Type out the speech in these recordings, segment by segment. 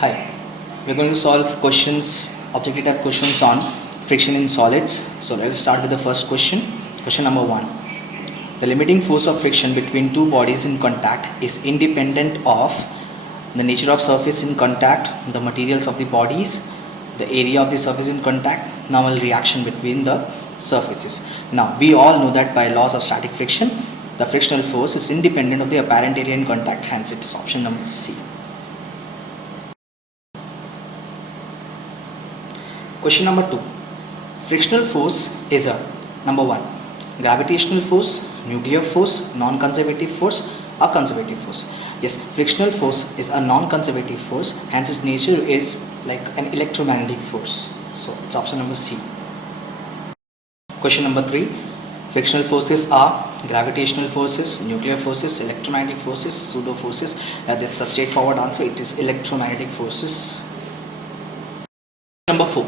Hi, we're going to solve objective type questions on friction in solids. So let's start with the first question. Question number 1. The limiting force of friction between two bodies in contact is independent of the nature of surface in contact, the materials of the bodies, the area of the surface in contact, normal reaction between the surfaces. Now, we all know that by laws of static friction, the frictional force is independent of the apparent area in contact, hence it is option number C. Question number 2. Frictional force is a number 1. Gravitational force, nuclear force, non-conservative force, or conservative force. Yes, frictional force is a non-conservative force, hence its nature is like an electromagnetic force. So it's option number C. Question number 3. Frictional forces are gravitational forces, nuclear forces, electromagnetic forces, pseudo forces. That's a straightforward answer. It is electromagnetic forces. Number 4.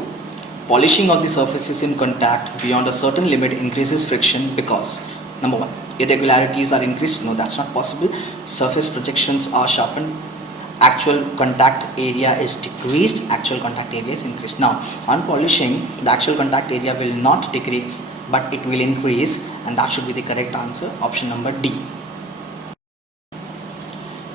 Polishing of the surfaces in contact beyond a certain limit increases friction because number 1. Irregularities are increased. No, that's not possible. Surface projections are sharpened. Actual contact area is decreased. Actual contact area is increased. Now, on polishing, the actual contact area will not decrease, but it will increase, and that should be the correct answer. Option number D.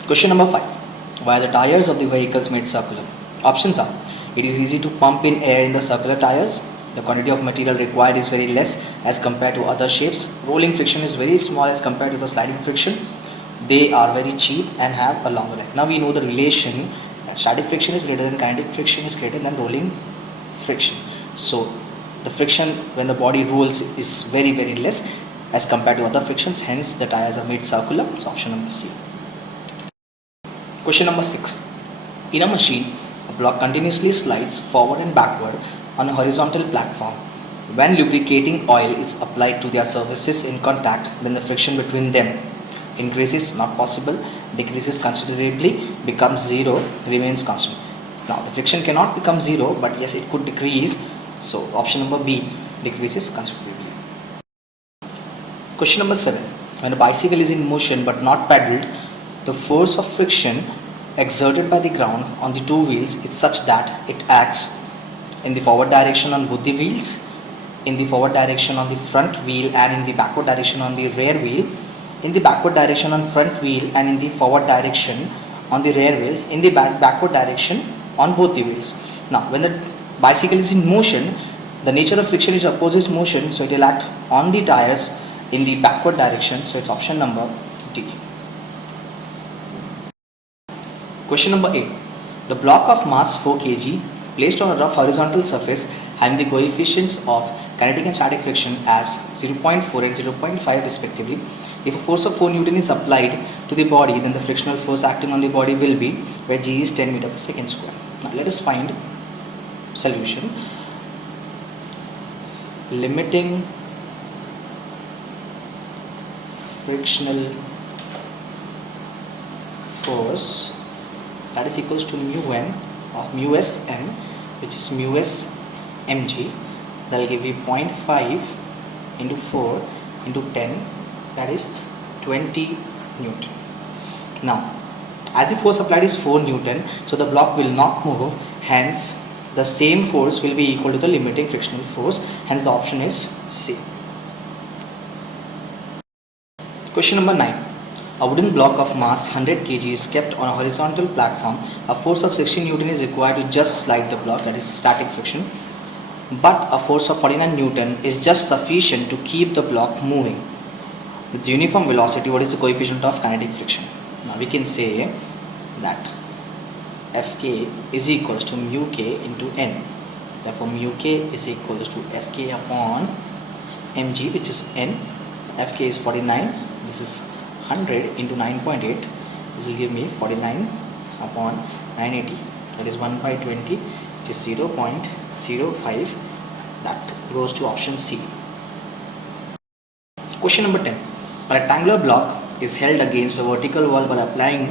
Question number 5. Why are the tires of the vehicles made circular? Options are: it is easy to pump in air in the circular tires. The quantity of material required is very less as compared to other shapes. Rolling friction is very small as compared to the sliding friction. They are very cheap and have a longer life. Now we know the relation that static friction is greater than kinetic friction is greater than rolling friction. So the friction when the body rolls is very less as compared to other frictions. Hence the tires are made circular. So option number C. Question number 6. In a machine, a block continuously slides forward and backward on a horizontal platform. When lubricating oil is applied to their surfaces in contact, then the friction between them increases, not possible, decreases considerably, becomes 0, remains constant. Now the friction cannot become 0, but yes, it could decrease. So option number B, decreases considerably. Question number 7. When a bicycle is in motion but not pedaled, the force of friction exerted by the ground on the two wheels is such that it acts in the forward direction on both the wheels, in the forward direction on the front wheel, and in the backward direction on the rear wheel, in the backward direction on front wheel, and in the forward direction on the rear wheel, in the backward direction on both the wheels. Now when the bicycle is in motion, the nature of friction is opposes motion, so it will act on the tires in the backward direction. So it's option number D. Question number 8. The block of mass 4 kg placed on a rough horizontal surface having the coefficients of kinetic and static friction as 0.4 and 0.5 respectively. If a force of 4 Newton is applied to the body, then the frictional force acting on the body will be where G is 10 meter per second square. Now let us find solution. Limiting frictional force, that is equals to mu n or mu s n, which is mu s mg. That will give you 0.5 into 4 into 10, that is 20 Newton. Now as the force applied is 4 Newton, so the block will not move, hence the same force will be equal to the limiting frictional force, hence the option is C. Question number 9. A wooden block of mass 100 kg is kept on a horizontal platform. A force of 60 Newton is required to just slide the block, that is static friction. But a force of 49 Newton is just sufficient to keep the block moving. With uniform velocity, what is the coefficient of kinetic friction? Now we can say that Fk is equals to mu k into n. Therefore mu k is equals to Fk upon mg, which is n. Fk is 49. This is 100 into 9.8. This will give me 49 upon 980. That is 1 by 20. It is 0.05. That goes to option C. Question number 10. A rectangular block is held against a vertical wall by applying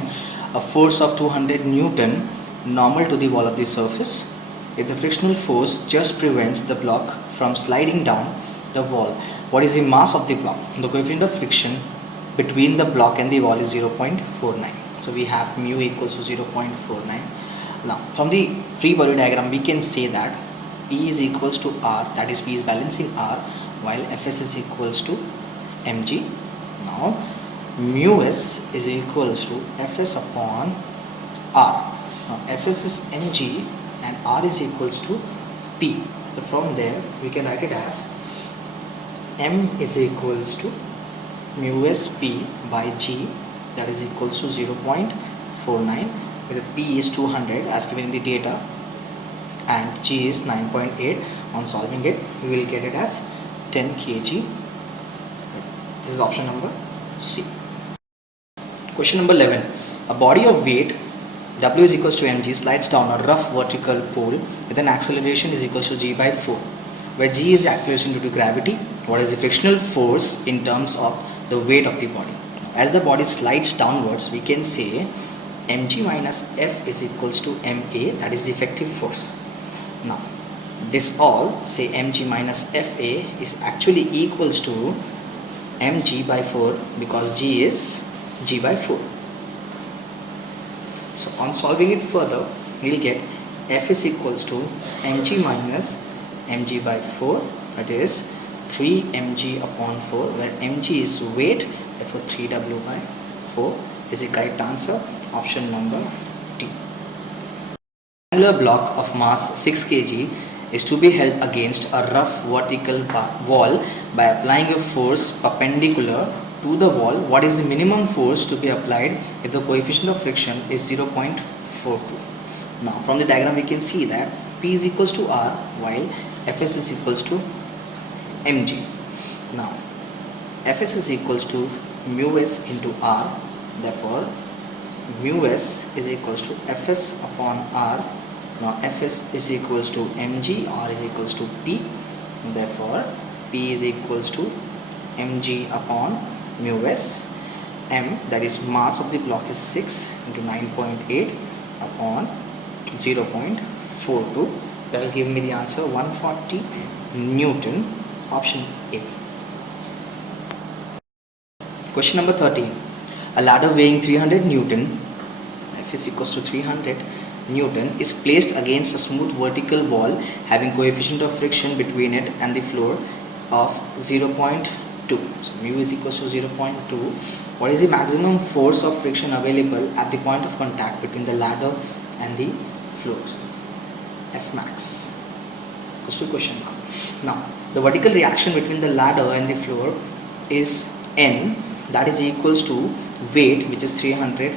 a force of 200 Newton normal to the wall of the surface. If the frictional force just prevents the block from sliding down the wall, what is the mass of the block? The coefficient of friction between the block and the wall is 0.49. So we have mu equals to 0.49. Now from the free body diagram we can say that P is equals to R, that is P is balancing R, while Fs is equals to mg. Now mu s is equals to Fs upon R. Now Fs is mg and R is equals to P. So from there we can write it as m is equals to mu s P by G, that is equals to 0.49, where P is 200 as given in the data and G is 9.8. On solving it we will get it as 10 kg. This is option number C. Question number 11. A body of weight W is equals to mg slides down a rough vertical pole with an acceleration is equals to g by 4, where g is the acceleration due to gravity. What is the frictional force in terms of the weight of the body? As the body slides downwards, we can say mg minus F is equals to ma, that is the effective force. Now this all say mg minus Fa is actually equals to mg by 4 because g is g by 4. So on solving it further, we will get F is equals to mg minus mg by 4, that is 3 mg upon 4, where mg is weight, therefore 3w by 4 is the correct answer, option number D. A rectangular block of mass 6 kg is to be held against a rough vertical wall by applying a force perpendicular to the wall. What is the minimum force to be applied if the coefficient of friction is 0.42? Now from the diagram we can see that P is equals to R while Fs is equals to mg. Now Fs is equals to mu s into R, therefore mu s is equals to Fs upon R. Now Fs is equals to mg, R is equals to P, therefore P is equals to mg upon mu s. M, that is mass of the block, is 6 into 9.8 upon 0.42. That will give me the answer 140 Newton, option A. Question number 13. A ladder weighing 300 Newton, F is equals to 300 Newton, is placed against a smooth vertical wall having coefficient of friction between it and the floor of 0.2. So mu is equals to 0.2. What is the maximum force of friction available at the point of contact between the ladder and the floor? F max equals to question mark. Now the vertical reaction between the ladder and the floor is N, that is equals to weight, which is 300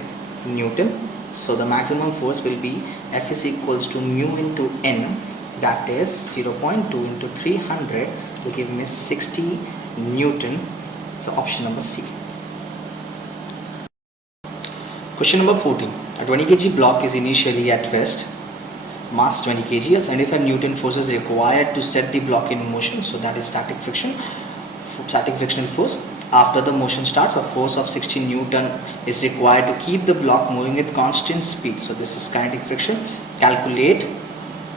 Newton. So the maximum force will be F is equals to mu into N, that is 0.2 into 300 will give me 60 Newton. So option number C. Question number 14. A 20 kg block is initially at rest, mass 20 kg, a 75 Newton force is required to set the block in motion, so that is static friction, static frictional force. After the motion starts, a force of 60 Newton is required to keep the block moving with constant speed, so this is kinetic friction. Calculate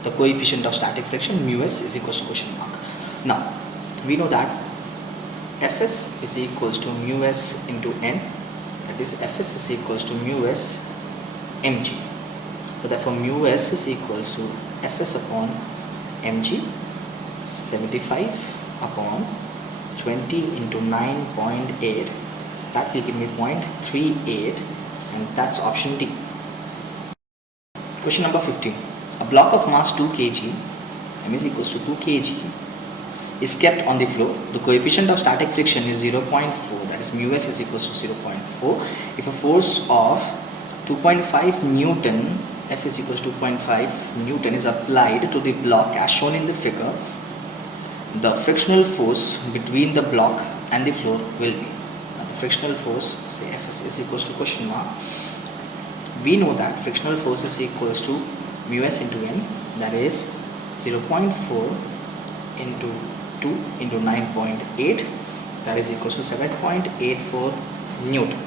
the coefficient of static friction, mu s is equals to question mark. Now we know that Fs is equals to mu s into N, that is Fs is equals to mu s mg. So therefore mu s is equals to Fs upon mg, 75 upon 20 into 9.8, that will give me 0.38, and that's option D. Question number 15. A block of mass 2 kg, m is equals to 2 kg, is kept on the floor. The coefficient of static friction is 0.4, that is mu s is equals to 0.4. If a force of 2.5 Newton, F is equals to 2.5 Newton is applied to the block as shown in the figure, the frictional force between the block and the floor will be. Now the frictional force, say Fs is equals to question mark. We know that frictional force is equals to mu s into N, that is 0.4 into 2 into 9.8, that is equals to 7.84 Newton.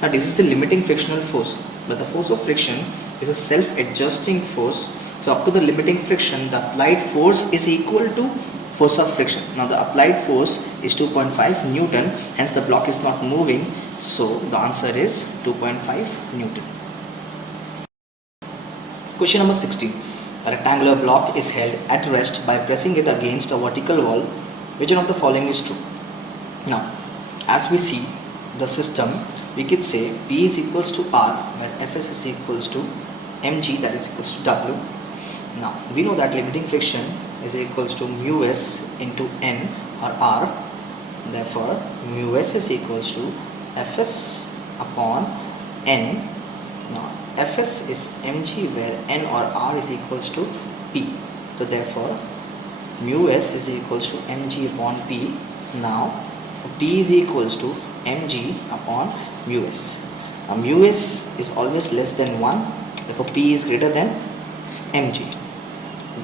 Now this is the limiting frictional force, but the force of friction is a self-adjusting force. So up to the limiting friction, the applied force is equal to force of friction. Now the applied force is 2.5 Newton, hence the block is not moving, so the answer is 2.5 Newton. Question number 16. A rectangular block is held at rest by pressing it against a vertical wall. Which one of the following is true? Now, as we see the system, we could say P is equals to R, where Fs is equals to mg, that is equals to W. Now, we know that limiting friction is equals to mu s into N or R. Therefore, mu s is equals to Fs upon N. Now, Fs is mg, where N or R is equals to P. So, therefore, mu s is equals to mg upon P. Now, P is equals to mg upon mu s. Now, mu s is always less than 1. Therefore, P is greater than mg.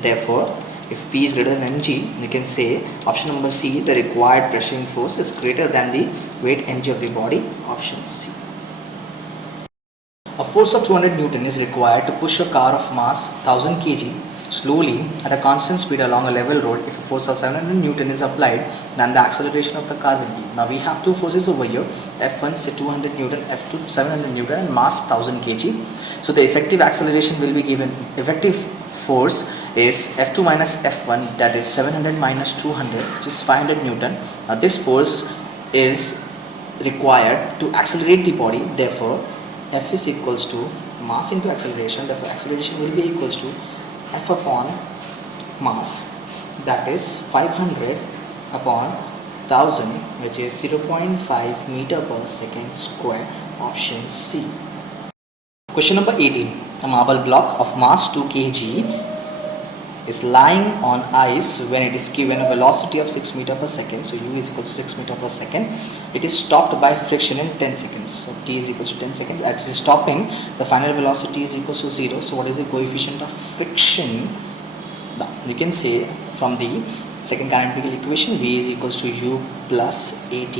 Therefore, if P is greater than mg, you can say option number C, the required pressuring force is greater than the weight mg of the body. Option C. A force of 200 Newton is required to push a car of mass 1000 kg slowly at a constant speed along a level road. If a force of 700 Newton is applied, then the acceleration of the car will be. Now we have two forces over here, F1 say 200 Newton, F2 700 Newton and mass 1000 kg. So the effective acceleration will be given, effective force is F2 minus F1, that is 700 minus 200, which is 500 Newton. Now this force is required to accelerate the body. Therefore, F is equals to mass into acceleration. Therefore, acceleration will be equals to F upon mass, that is 500 upon 1000, which is 0.5 meter per second square. Option C. Question number 18. A marble block of mass 2 kg is lying on ice when it is given a velocity of 6 meter per second. So u is equal to 6 meter per second. It is stopped by friction in 10 seconds. So t is equal to 10 seconds. At it is stopping, the final velocity is equal to 0. So what is the coefficient of friction? Now you can say from the second canonical equation, v is equals to u plus at.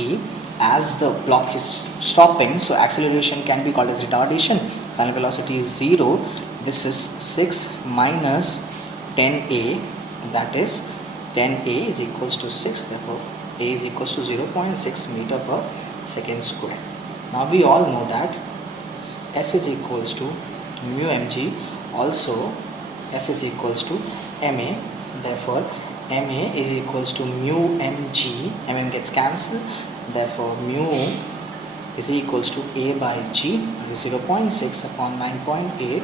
As the block is stopping, so acceleration can be called as retardation. Final velocity is 0. This is 6 minus 10a, that is 10a is equals to 6. Therefore, a is equals to 0.6 meter per second square. Now we all know that F is equals to mu mg. Also, F is equals to ma. Therefore, ma is equals to mu mg. Mm gets cancelled. Therefore, mu is equals to a by g, that is 0.6 upon 9.8,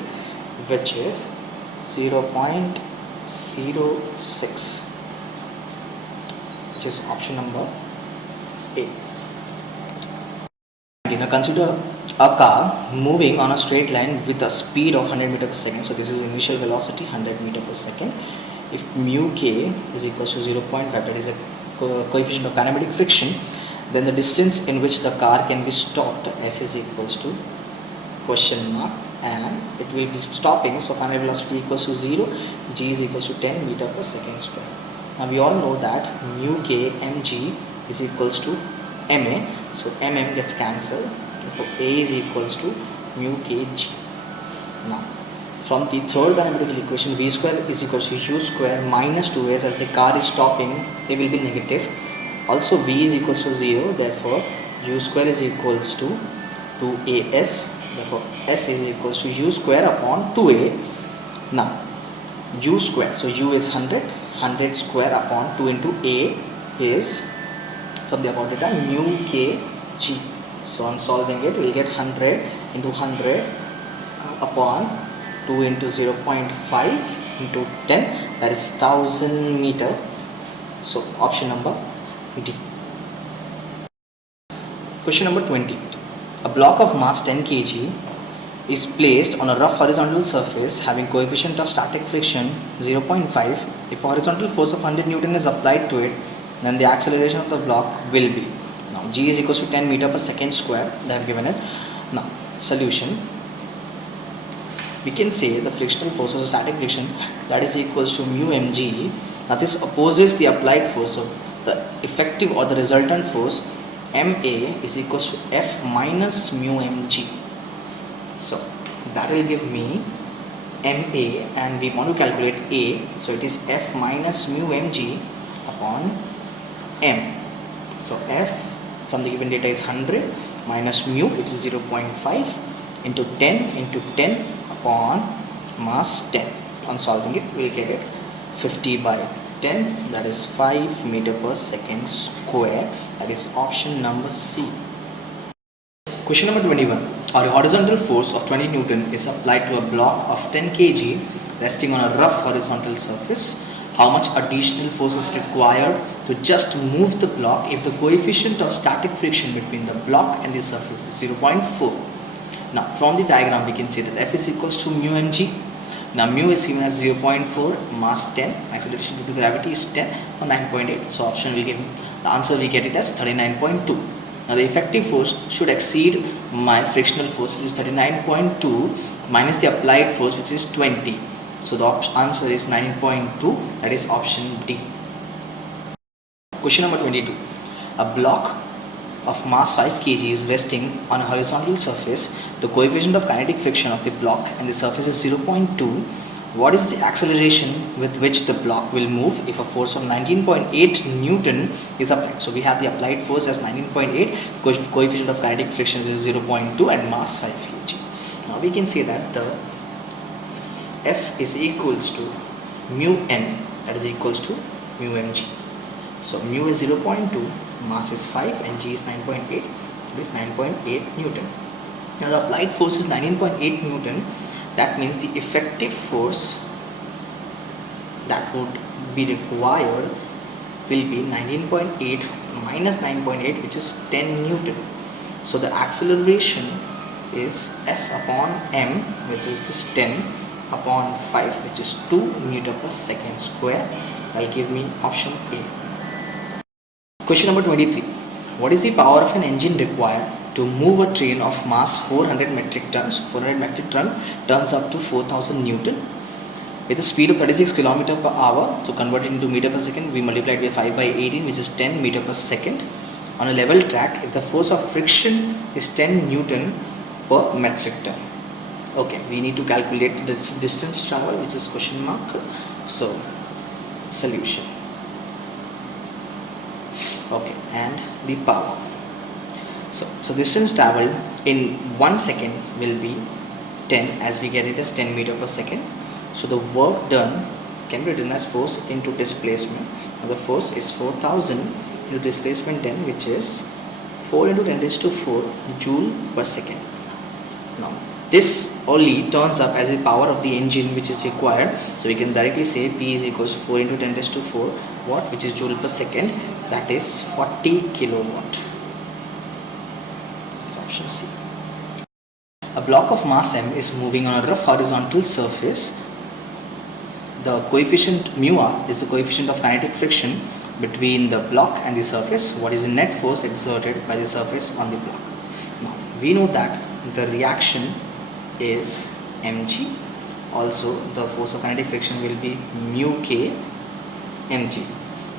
which is 0.06, which is option number A. Now consider a car moving on a straight line with a speed of 100 meter per second. So this is initial velocity 100 meter per second. If mu k is equals to 0.5, that is a coefficient of kinematic friction, then the distance in which the car can be stopped, s is equals to question mark, and it will be stopping. So final velocity equals to 0, g is equals to 10 meter per second square. Now we all know that mu k mg is equals to ma. So mm gets cancelled. Therefore, a is equals to mu k g. Now from the third canonical equation, v square is equals to u square minus 2s. As the car is stopping, they will be negative. Also v is equals to 0. Therefore, u square is equals to 2as. Therefore, s is equals to u square upon 2a. Now, u square, so u is 100, 100 square upon 2 into a is, from the above data, mu k g. So, on solving it, we will get 100 into 100 upon 2 into 0.5 into 10, that is 1000 meter. So, option number D. Question number 20. A block of mass 10 kg is placed on a rough horizontal surface having coefficient of static friction 0.5. If a horizontal force of 100 Newton is applied to it, then the acceleration of the block will be. Now g is equals to 10 meter per second square. They have given it. Now solution. We can say the frictional force or static friction, that is equals to mu mg. Now this opposes the applied force. So the effective or the resultant force ma is equals to F minus mu mg. So that will give me ma, and we want to calculate a. So it is F minus mu mg upon m. So F from the given data is 100 minus mu, which is 0.5 into 10 upon mass 10. On solving it, we'll get it 50 by 10, that is 5 meter per second square. That is option number C. Question number 21. A horizontal force of 20 Newton is applied to a block of 10 kg resting on a rough horizontal surface. How much additional force is required to just move the block if the coefficient of static friction between the block and the surface is 0.4? Now from the diagram we can see that F is equals to mu mg. Now mu is given as 0.4, mass 10, acceleration due to gravity is 10 or 9.8. So option will give the answer, we get it as 39.2. Now the effective force should exceed my frictional force, which is 39.2 minus the applied force, which is 20. So the answer is 9.2, that is option D. Question number 22. A block of mass 5 kg is resting on a horizontal surface. The coefficient of kinetic friction of the block and the surface is 0.2. What is the acceleration with which the block will move if a force of 19.8 Newton is applied? So we have the applied force as 19.8, coefficient of kinetic friction is 0.2 and mass 5 kg. Now we can say that the F is equals to mu n, that is equals to mu mg. So mu is 0.2, mass is 5 and g is 9.8, it is 9.8 Newton. Now the applied force is 19.8 Newton. That means the effective force that would be required will be 19.8 minus 9.8, which is 10 Newton. So the acceleration is F upon m, which is just 10 upon 5, which is 2 meter per second square. That will give me option A. Question number 23. What is the power of an engine required to move a train of mass 400 metric tons? 400 metric ton turns up to 4000 Newton with a speed of 36 km per hour. So converted into meter per second, we multiply it by 5 by 18, which is 10 meter per second. On a level track, if the force of friction is 10 Newton per metric ton. Okay, we need to calculate the distance travel, which is question mark. So solution. Okay, and the power. So distance traveled in 1 second will be 10, as we get it as 10 meter per second. So the work done can be written as force into displacement. Now the force is 4000 into displacement 10, which is 4 into 10 raised to 4 joule per second. Now this only turns up as the power of the engine which is required. So we can directly say P is equals to 4 into 10 raised to 4 watt, which is joule per second. That is 40 kilowatt. It's option C. A block of mass m is moving on a rough horizontal surface. The coefficient mu r is the coefficient of kinetic friction between the block and the surface. What is the net force exerted by the surface on the block? Now we know that the reaction is mg. Also the force of kinetic friction will be mu k mg.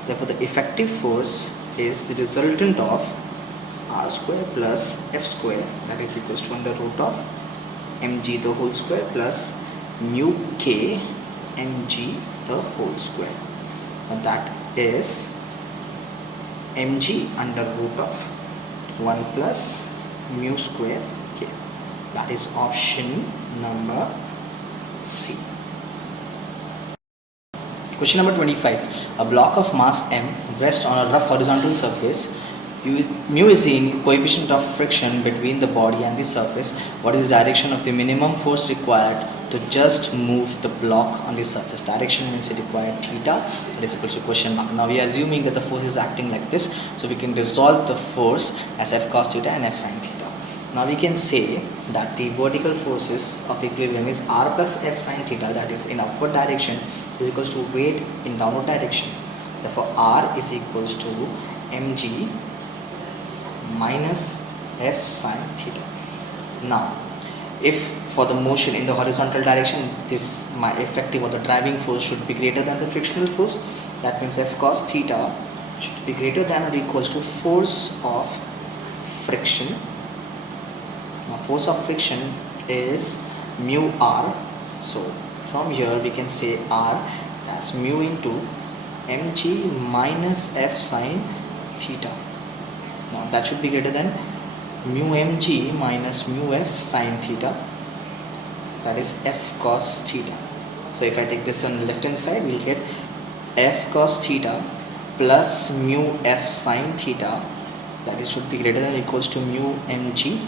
Therefore the effective force is the resultant of r square plus f square, that is equals to under root of mg the whole square plus mu k mg the whole square. And that is mg under root of 1 plus mu square k. That is option number C. Question number 25. A block of mass m rests on a rough horizontal surface. Mu is the coefficient of friction between the body and the surface. What is the direction of the minimum force required to just move the block on the surface? Direction means it required theta, that is equal to question mark. Now we are assuming that the force is acting like this, so we can resolve the force as F cos theta and F sin theta. Now we can say that the vertical forces of equilibrium is R plus F sin theta, that is in upward direction, is equals to weight in downward direction. Therefore R is equals to mg minus F sin theta. Now if for the motion in the horizontal direction, this my effective or the driving force should be greater than the frictional force, that means F cos theta should be greater than or equals to force of friction. Now force of friction is mu r, so from here we can say r as mu into mg minus F sin theta. Now that should be greater than mu mg minus mu F sin theta. that is f cos theta. So if I take this on the left hand side, we'll get f cos theta plus mu f sin theta, that is should be greater than or equals to mu mg.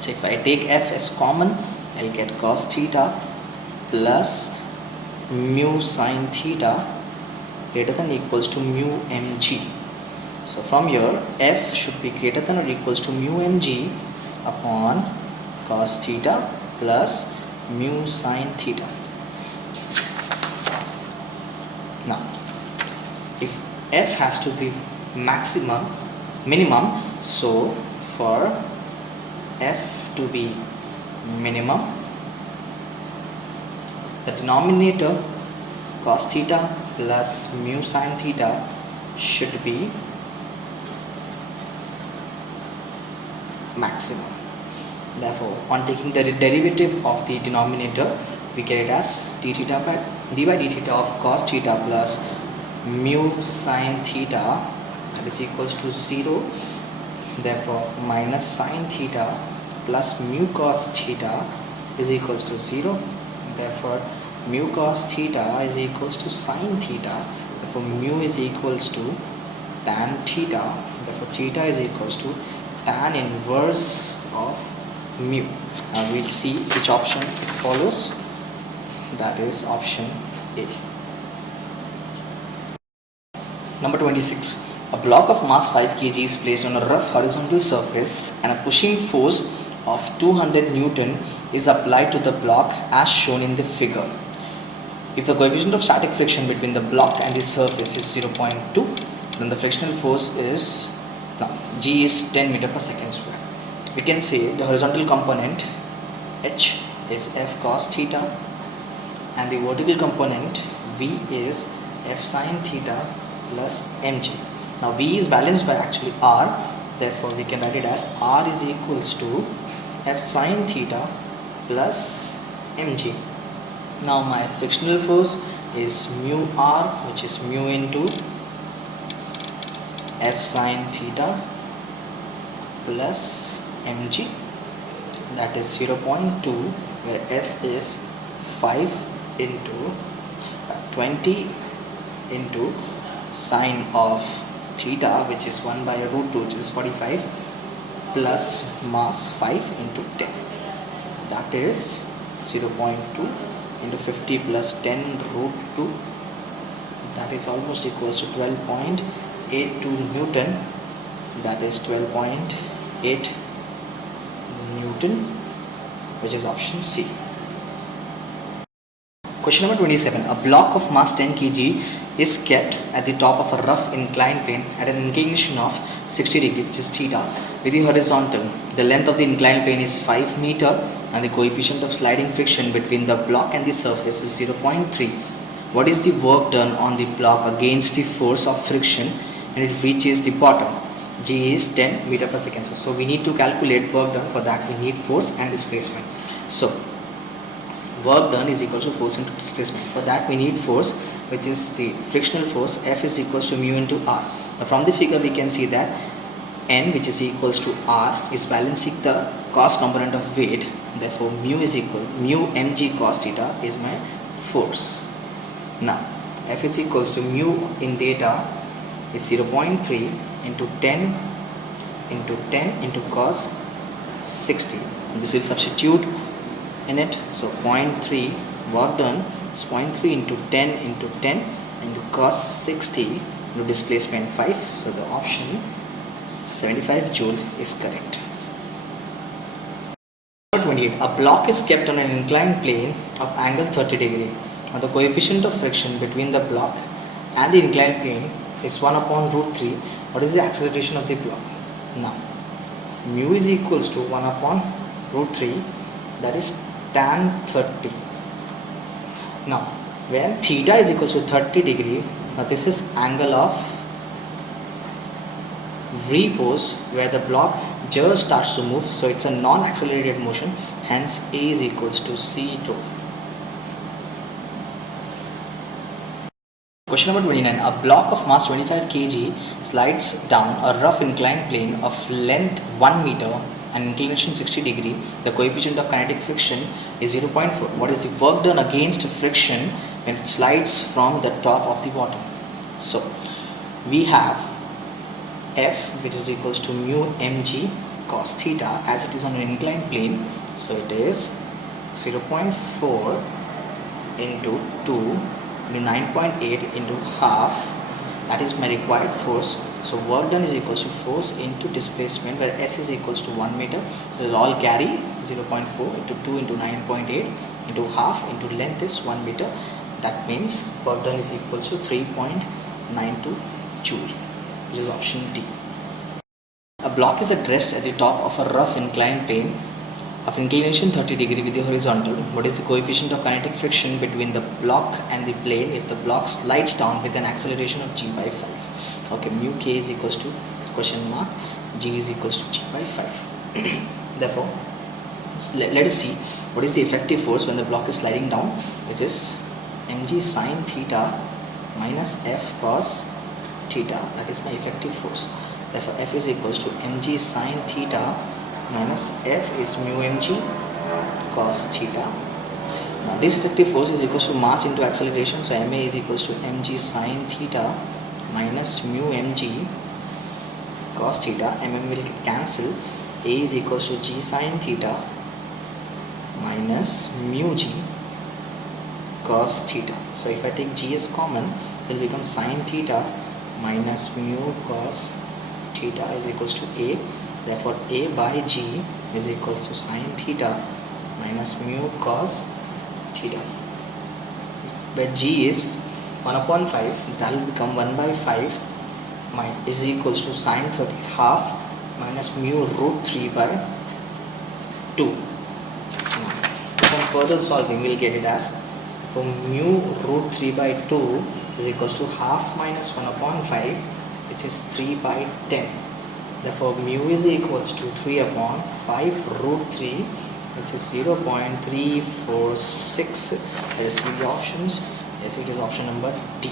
So if I take f as common, I'll get cos theta plus mu sin theta greater than or equals to mu mg. So from here, f should be greater than or equals to mu mg upon cos theta plus mu sin theta. Now, if f has to be minimum, so for f to be minimum, the denominator cos theta plus mu sin theta should be maximum. Therefore, on taking the derivative of the denominator, we get it as d by d theta of cos theta plus mu sin theta, that is equals to 0. Therefore, minus sin theta plus mu cos theta is equals to 0. Therefore, mu cos theta is equals to sin theta. Therefore, mu is equals to tan theta. Therefore, theta is equals to tan inverse of mu. Now we'll see which option follows. That is option A. Number 26. A block of mass 5 kg is placed on a rough horizontal surface and a pushing force of 200 Newton is applied to the block as shown in the figure. If the coefficient of static friction between the block and the surface is 0.2, then the frictional force is, G is 10 meter per second square. We can say the horizontal component H is f cos theta and the vertical component V is f sin theta plus mg. Now V is balanced by actually R, therefore we can write it as R is equals to f sin theta plus mg. Now my frictional force is mu R, which is mu into f sin theta plus mg, that is 0.2, where f is 5 into 20 into sine of theta, which is 1 by root 2, which is 45, plus mass 5 into 10, that is 0.2 into 50 plus 10 root 2, that is almost equals to 12.82 Newton, that is 12.8 Newton, which is option C. Question number 27. A block of mass 10 kg is kept at the top of a rough inclined plane at an inclination of 60 degree, which is theta, with the horizontal. The length of the inclined plane is 5 meter and the coefficient of sliding friction between the block and the surface is 0.3. What is the work done on the block against the force of friction when it reaches the bottom? G is 10 meter per second. So we need to calculate work done. For that we need force and displacement. So work done is equal to force into displacement. For that we need force, which is the frictional force. F is equals to mu into R. Now from the figure we can see that N, which is equals to R, is balancing the cost component of weight. Therefore mu is equal mu mg cos theta is my force. Now F is equals to mu in data is 0.3 into 10 into 10 into cos 60. This will substitute in it. So 0.3 work done is 0.3 into 10 into 10 into cos 60 into displacement 5. So the option 75 joule is correct. 28. A block is kept on an inclined plane of angle 30 degree. Now the coefficient of friction between the block and the inclined plane is 1 upon root 3. What is the acceleration of the block? Now mu is equals to 1 upon root 3, that is tan 30. Now when theta is equals to 30 degree, now this is angle of repose where the block just starts to move, so it's a non-accelerated motion, hence A is equals to C rho. Question number 29. A block of mass 25 kg slides down a rough inclined plane of length 1 meter and inclination 60 degree, the coefficient of kinetic friction is 0.4. What is the work done against friction when it slides from the top of the bottom? So we have F, which is equals to mu mg cos theta, as it is on an inclined plane. So it is 0.4 into 2 into 9.8 into half. That is my required force. So work done is equals to force into displacement, where S is equals to 1 meter. It will all carry 0.4 into 2 into 9.8 into half into length is 1 meter. That means work done is equals to 3.92 joule, which is option D. A block is at rest at the top of a rough inclined plane of inclination 30 degree with the horizontal. What is the coefficient of kinetic friction between the block and the plane if the block slides down with an acceleration of g by 5? Okay, mu k is equals to question mark g is equals to g by 5. Therefore, let us see what is the effective force when the block is sliding down, which is mg sine theta minus f cos theta. That is my effective force. Therefore, F is equals to mg sine theta minus F is mu mg cos theta. Now this effective force is equals to mass into acceleration. So ma is equals to mg sine theta minus mu mg cos theta. Will cancel. A is equals to g sine theta minus mu g cos theta. So if I take g as common, it will become sine theta minus mu cos theta is equals to A. Therefore, A by G is equals to sine theta minus mu cos theta, where G is 1 upon 5. That will become 1 by 5 is equals to sine 30 half minus mu root 3 by 2. Now, from further solving, we will get it as, for mu root 3 by 2 is equals to half minus 1 upon 5, which is 3 by 10. Therefore, mu is equals to 3 upon 5 root 3, which is 0.346. Let us see the options. Yes, it is option number D.